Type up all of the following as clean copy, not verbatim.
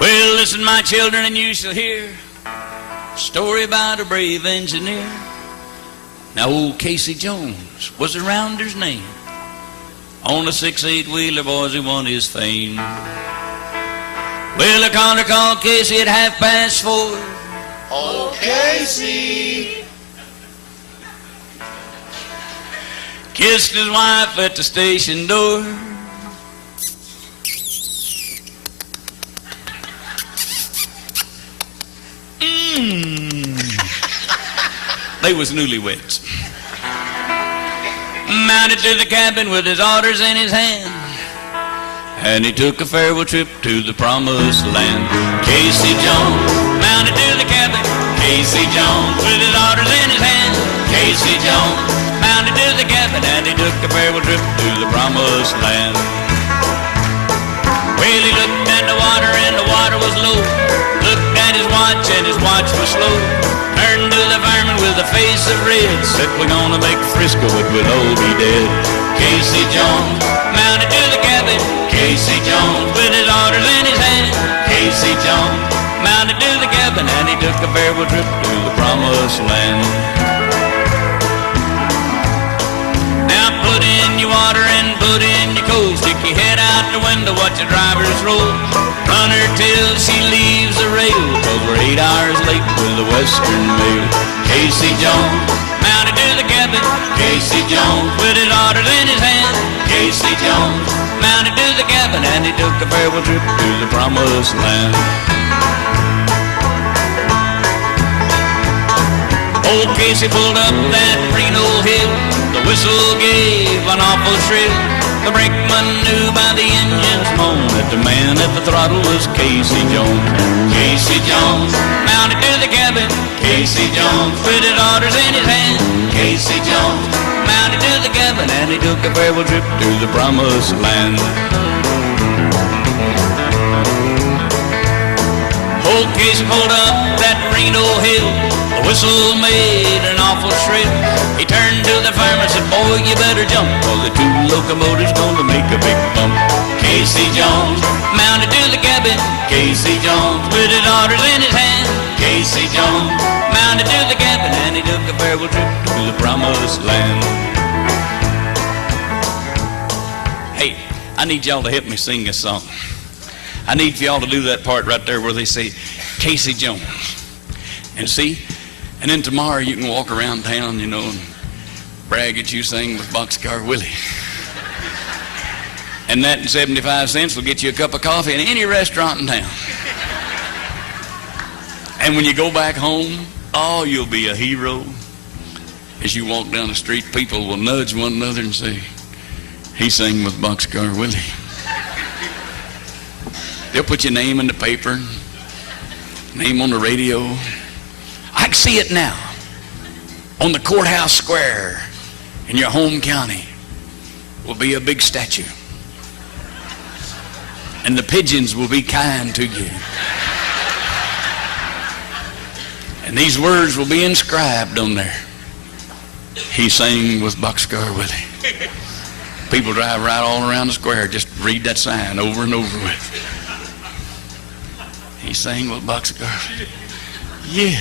Well, listen, my children, and you shall hear a story about a brave engineer. Now, old Casey Jones was the rounder's name. On a 6-8 wheeler, boys, he won his fame. Well, the conductor called Casey at 4:30. Oh, Casey! Kissed his wife at the station door. They was newlyweds. Mounted to the cabin with his orders in his hand, and he took a farewell trip to the promised land. Casey Jones mounted to the cabin. Casey Jones with his orders in his hand. Casey Jones mounted to the cabin, and he took a farewell trip to the promised land. Well, he looked at the water, and the water was low. Looked at his watch, and his watch was slow. Turned to the fireman with a face of red. Said, we're gonna make Frisco, but we'll all be dead. Casey Jones mounted to the cabin. Casey Jones with his orders in his hand. Casey Jones mounted to the cabin, and he took a farewell trip to the promised land. Now put in your water and put in your coal. Stick your head out the window, watch the drivers roll. Run her till she leaves the rail, 'cause we're 8 hours late with the Western Mail. Casey Jones mounted to the cabin. Casey Jones with his orders in his hand. Casey Jones mounted to the cabin, and he took a farewell trip to the promised land. Old Casey pulled up that Reno hill. The whistle gave an awful shrill. The brakeman knew by the engine's moan that the man at the throttle was Casey Jones. Casey Jones mounted to the cabin. Casey Jones with his orders in his hand. Casey Jones mounted to the cabin, and he took a farewell trip to the promised land. Old Casey pulled up that Reno hill. The whistle made an awful shrill. He turned to the fireman and said, boy, you better jump, 'cause the 2 locomotives gonna make a big bump. Casey Jones mounted to the cabin. Casey Jones with his orders in his hand. Casey Jones mounted to the cabin, and he took a farewell trip to the promised land. Hey, I need y'all to help me sing this song. I need for y'all to do that part right there where they say Casey Jones. And see, and then tomorrow you can walk around town, you know, and brag that you sang with Boxcar Willie. And that 75 cents will get you a cup of coffee in any restaurant in town. And when you go back home, oh, you'll be a hero. As you walk down the street, people will nudge one another and say, he sang with Boxcar Willie. They'll put your name in the paper, name on the radio. I can see it now. On the courthouse square in your home county will be a big statue. And the pigeons will be kind to you. And these words will be inscribed on there. He sang with Boxcar Willie. People drive right all around the square, just read that sign over and over with. He sang with Boxcar. Yeah.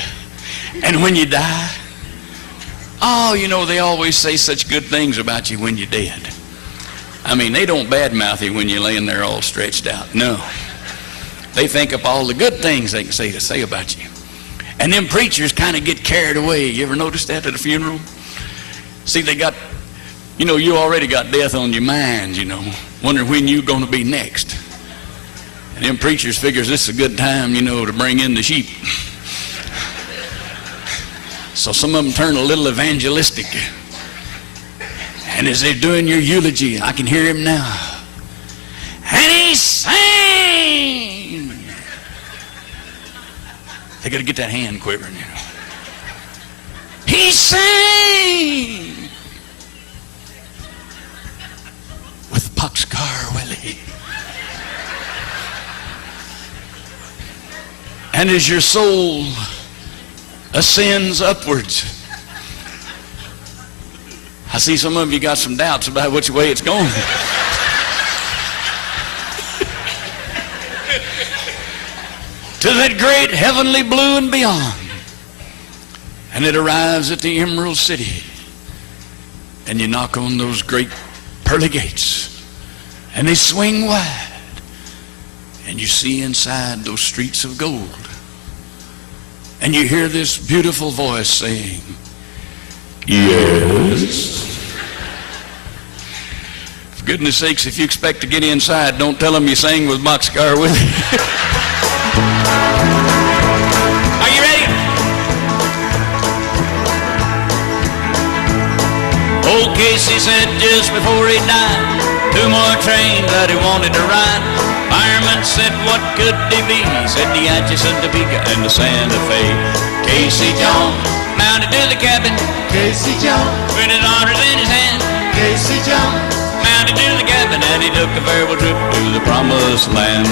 And when you die, oh, you know, they always say such good things about you when you're dead. I mean, they don't badmouth you when you're laying there all stretched out. No. They think up all the good things they can say about you. And them preachers kind of get carried away. You ever notice that at a funeral? See, they got, you know, you already got death on your mind, you know, wondering when you're going to be next. And them preachers figures this is a good time, you know, to bring in the sheep. So some of them turn a little evangelistic. And as they're doing your eulogy, I can hear him now. And he sang. They got to get that hand quivering, you know. He sang with Boxcar Willie. And as your soul ascends upwards, I see some of you got some doubts about which way it's going. to that great heavenly blue and beyond. And it arrives at the Emerald City. And you knock on those great pearly gates. And they swing wide. And you see inside those streets of gold. And you hear this beautiful voice saying, yes. For goodness sakes, if you expect to get inside, don't tell them you sang with Boxcar Willie. Are you ready? Old Casey said just before he died, 2 more trains that he wanted to ride. Fireman said, what could they be? He said, the Atchison, Topeka, and the Santa Fe. Casey Jones mounted to the cabin. Casey Jones, With his orders in his hand. Casey Jones, Mounted to the cabin, and he took a farewell trip to the promised land.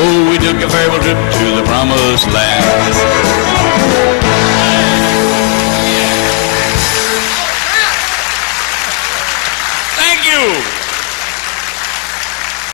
Oh, we took a farewell trip to the promised land.